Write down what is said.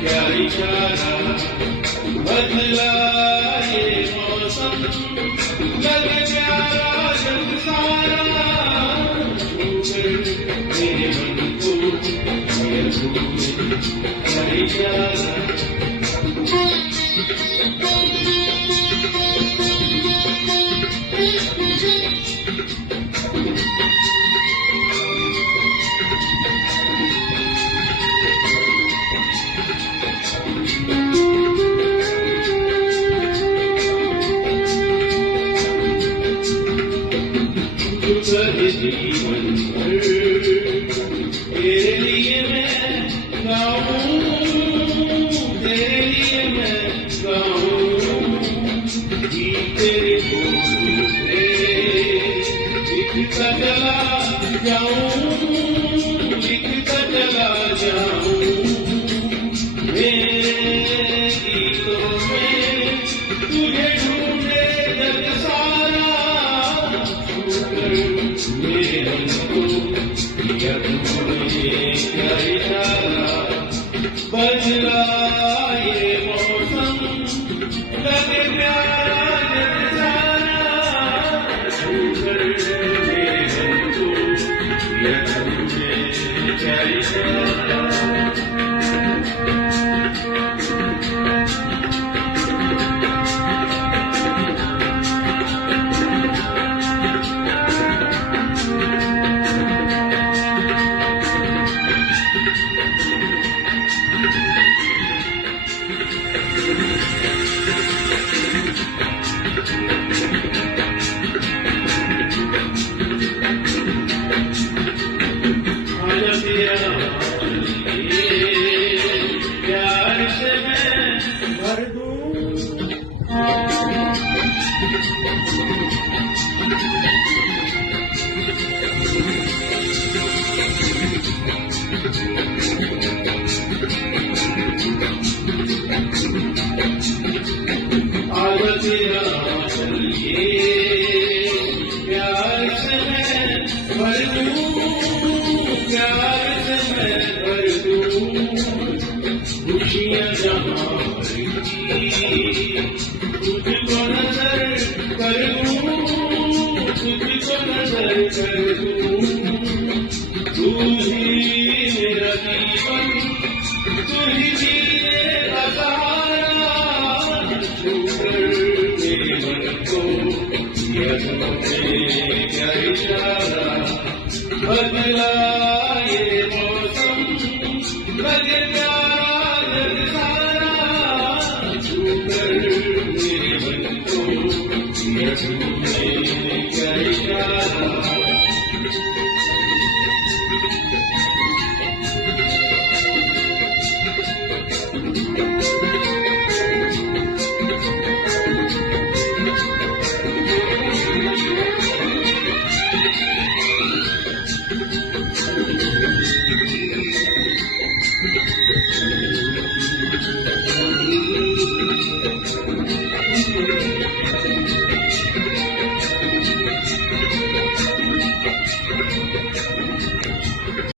क्या इशारा बदला ये मौसम लग प्यारा जग सारा मेरे मन को क्या इशारा जीवन तेरे लिए मैं गाऊं, तेरे लिए मैं गाऊं, तेरे बोल पे लिखता चला जाऊं, लिखता चला जाऊं, मेरे गीतों में तुझे ढूंढे जग सारा मेरे मन को किया तुमने क्या इशारा बदला ये मौसम लगे प्यारा जग सारा मेरे मन को किया तुमने क्या इशारा प्यार से मैं भर दूं आज तेरा चलिए प्यार से मैं भर दूं, प्यार से मैं भर दूं, खुशियाँ जहाँ तुझको नजर कर दूं, तुझको नजर कर दूं, तू ही मेरा जीवन, तू ही जीने का सहारा, मेरे मन को किया तुमने क्या इशारा बदला ये मौसम लगे